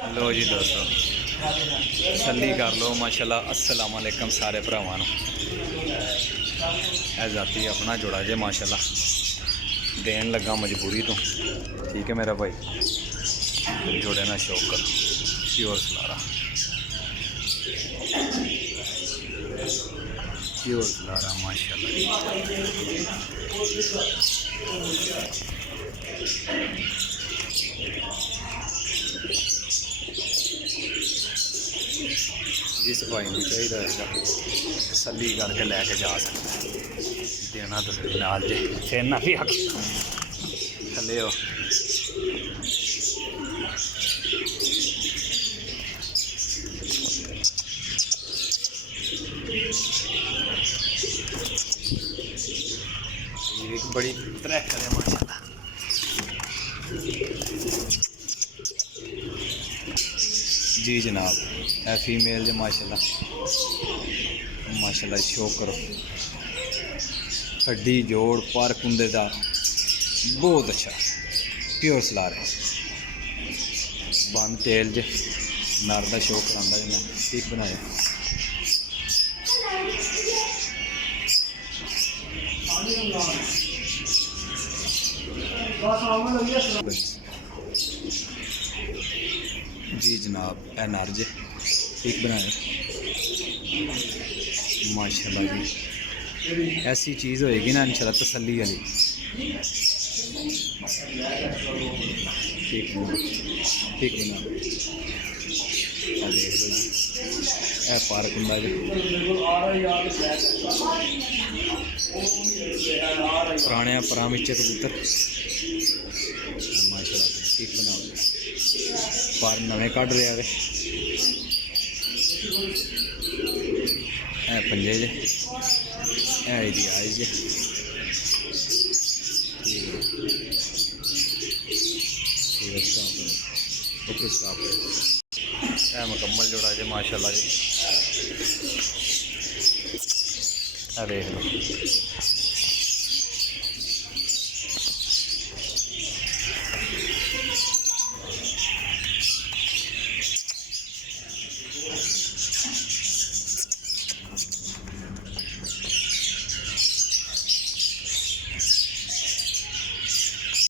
लो जी दोस्तों, तसल्ली कर लो माशाल्लाह। अस्सलाम वालेकुम सारे भरावां नूं। ए जाती अपना जोड़ा जे माशाल्लाह, देन लगा मजबूरी तो। ठीक है मेरा भाई, जोड़े ना शौक करो। प्योर सलारा, प्योर सलारा माशाल्लाह। जिस भाई को चाहिए होगा तसल्ली करके लैके जा सकता है। देना तो नाल जे फिर ना भी आके थले हो। एक बड़ी त्रैक है माशाल्लाह। जी जनाब, है फीमेल जो माशाल्लाह माशाल्लाह। शो करो हड्डी जोड़ पर कुंदे का बहुत अच्छा प्योर सलार है। बंद तेल ज नर का शो करांदा जी मैं ठीक बनाया। जी जनाब, ए नर जे ठीक बनाया माशाल्लाह जी। ऐसी चीज़ होएगी ना इंशाल्लाह तसल्ली वाली। ठीक है ठीक है ना, देख लो जी ए पार्क होंगे जी। पुराने परामिचे कबूतर माशाल्लाह ठीक बनाओ। पर नवे कढ़ रहे वे पंजे जे दी आई जे। मुकम्मल जोड़ा जे माशाल्लाह जी। देख लो